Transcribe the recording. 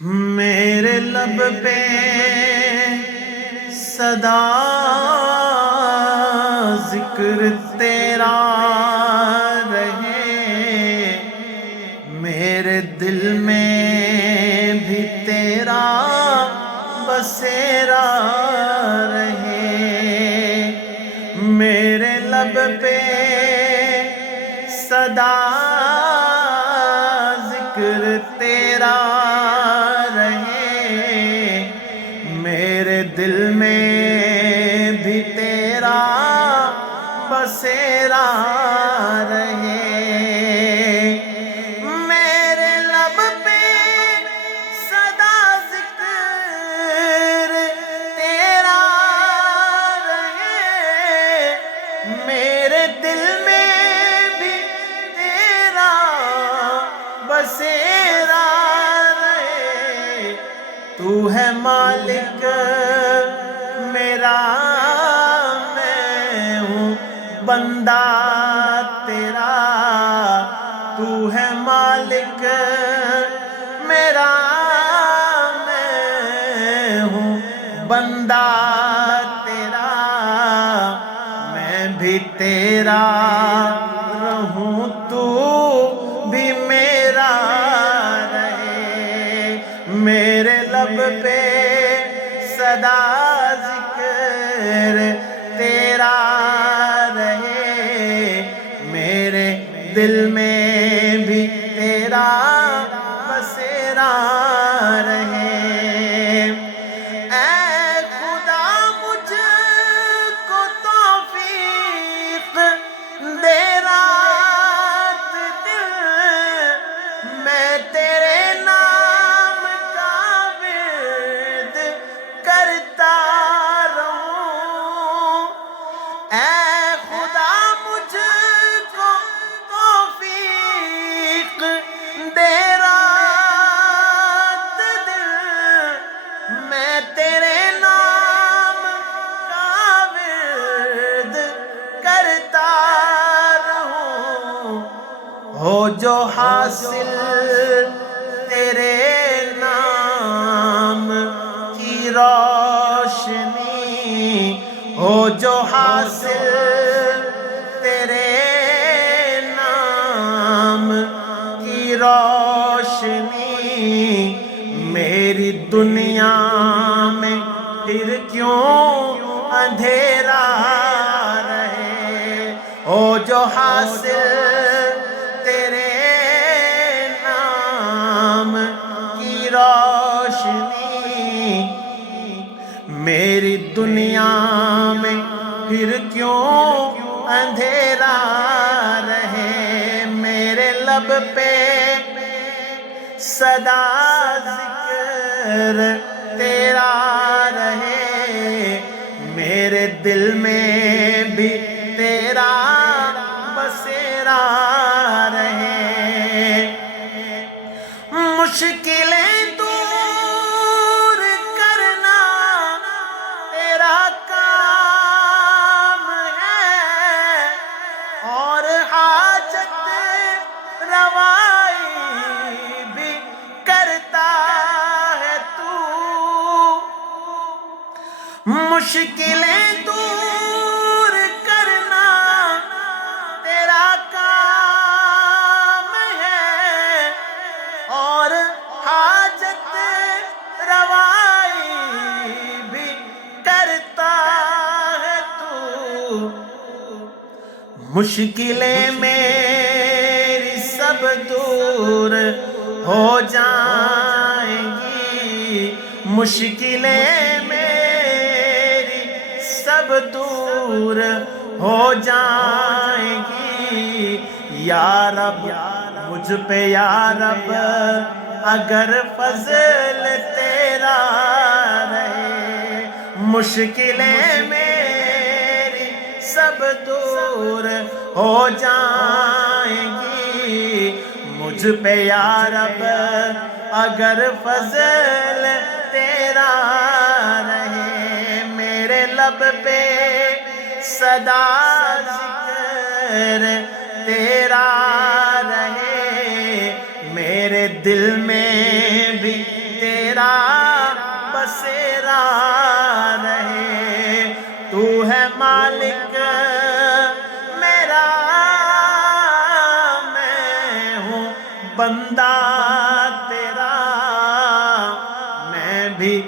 میرے لب پہ صدا ذکر تیرا رہے، میرے دل میں بھی تیرا بسیرا رہے۔ میرے لب پہ صدا ذکر تیرا رہے، میرے دل میں بھی تیرا بسیرا رہے۔ میرے لب پہ صدا ذکر تیرا رہے، میرے دل میں بھی تیرا بسیرا رہے۔ تو ہے مالک میرا، میں ہوں بندہ تیرا۔ تو ہے مالک میرا، میں ہوں بندہ تیرا۔ میں بھی تیرا رہوں، تو بھی میرا رہے۔ میرے لب پہ صدا ذکر تیرا رہے، میرے دل میں بھی تیرا بسیرا رہے۔ اے خدا مجھ کو توفیق دے، رات دن میں تیرے نام کا ورد کرتا رہوں۔ اے خدا مجھ کو توفیق دے، رات دن میں تیرے نام کا ورد کرتا رہوں۔ ہو جو حاصل تیرے نام کی روشنی، ہو جو حاصل تیرے نام کی روشنی، میری دنیا میں پھر کیوں اندھیرا رہے۔ ہو جو حاصل تیرے نام کی روشنی، میری دنیا میں پھر کیوں اندھیرا رہے۔ میرے لب پہ صدا ذکر تیرا رہے، میرے دل میں بھی تیرا بسیرا رہے۔ مشکلیں دور کرنا تیرا کام ہے، اور حاجت روائی بھی کرتا ہے تو۔ مشکلیں دور کرنا تیرا کام ہے، اور حاجت روائی بھی کرتا ہے تو۔ مشکلیں میری سب دور ہو جائیں گی، مشکلیں میری سب دور ہو جائیں گی۔ یا رب مجھ پہ، یا رب اگر فضل تیرا رہے، مشکلیں میری سب دور ہو جائیں گی۔ مجھ پہ یا رب اگر فضل تیرا رہے، میرے لب پہ صدا ذکر تیرا رہے، میرے دل میں بھی میرا بسیرا رہے، تو ہے مالک میرا، میں ہوں بندہ تیرا، میں بھی